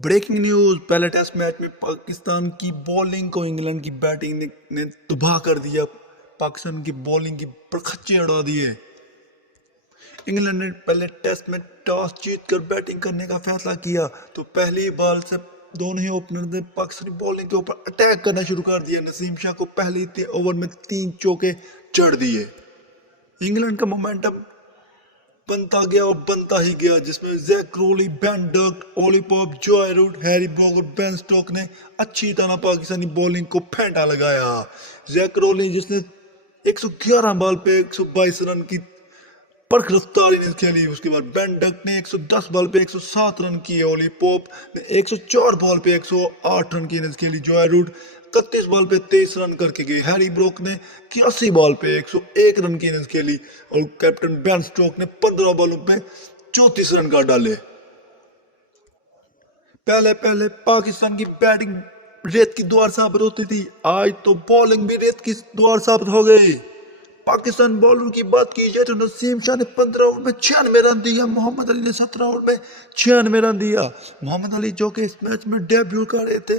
Breaking news. पहले test match में पाकिस्तान की बॉलिंग को इंग्लैंड की बैटिंग ने तबाह कर दिया। पाकिस्तान की बॉलिंग की परखच्चे उड़ा दिए। इंग्लैंड ने पहले टेस्ट में टॉस जीतकर बैटिंग करने का फैसला किया तो पहली बॉल से दोनों ही ओपनर ने पाकिस्तानी बॉलिंग के ऊपर अटैक करना शुरू कर दिया। नसीम शाह को पहले 3 ओवर में 3 चौके चढ़ दिए। इंग्लैंड का मोमेंटम बनता गया और बनता ही गया, जिसमें Jack Crawley, Ben Duck, Ollie Pope, Joe Root, Harry Brook और बेन स्टोक ने अच्छी तरह पाकिस्तानी बॉलिंग को फेंटा लगाया। जैक क्रोली जिसने 111 बॉल पे 122 रन की परख रफ्तार इनिंग्स खेली, उसके बाद बेन डक ने 110 बॉल पे 107 रन किए, ओली पॉप ने 104 बॉल पे 108 रन की इनिंग्स खेली, जॉय रूट 31 बॉल पे 23 रन करके गए, हैरी ब्रोक ने 81 बॉल पे 101 रन की इनिंग्स खेली और कैप्टन बेन स्टोक ने 15 बॉलों पे 34 रन कर डाले। पहले पहले पाकिस्तान की बैटिंग रेत की द्वार साबित होती थी, आज तो बॉलिंग भी रेत की द्वार साबित हो गई। पाकिस्तान बॉलर की बात की जाए तो नसीम शाह ने 15 ओवर में 96 रन दिया। मोहम्मद अली ने 17 ओवर में 96 रन दिया। मोहम्मद अली जो कि इस मैच में डेब्यू कर रहे थे,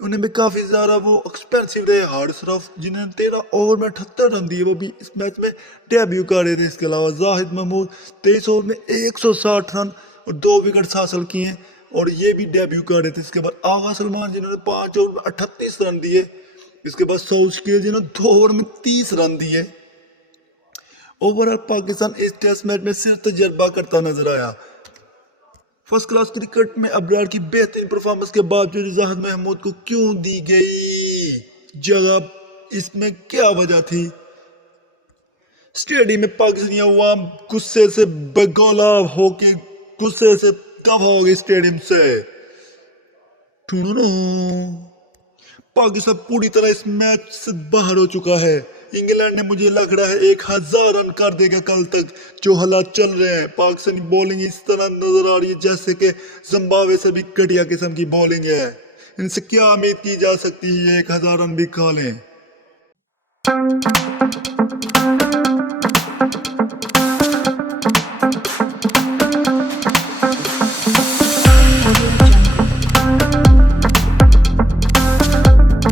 उन्हें भी काफ़ी ज़्यादा वो एक्सपेंसिव रहे। हार्ड श्रफ जिन्होंने 13 ओवर में 78 रन दिए, वो भी इस मैच में डेब्यू कर रहे थे। इसके अलावा जाहिद महमूद 23 ओवर में 160 रन और 2 विकेट हासिल किए और ये भी डेब्यू कर रहे थे। इसके बाद आगा सलमान जिन्होंने 5 ओवर में 38 रन दिए। इसके बाद सऊद शकील जिन्होंने 2 ओवर में 30 रन दिए। ओवरऑल पाकिस्तान इस टेस्ट मैच में सिर्फ तजर्बा करता नजर आया। फर्स्ट क्लास क्रिकेट में अबरार की बेहतरीन परफॉर्मेंस के बावजूद जाहिद महमूद को क्यों दी गई जगह, इसमें क्या वजह थी? स्टेडियम में पाकिस्तानी अवाम गुस्से से बेगौला होके गुस्से से तबाह हो गई स्टेडियम से। पाकिस्तान पूरी तरह इस मैच से बाहर हो चुका है। इंग्लैंड ने मुझे लग रहा है 1000 रन कर देगा कल तक। जो हालात चल रहे हैं, पाकिस्तानी बॉलिंग इस तरह नजर आ रही है जैसे कि जिम्बाब्वे से भी घटिया किस्म की बॉलिंग है। इनसे क्या उम्मीद की जा सकती है 1000 रन भी खा लें?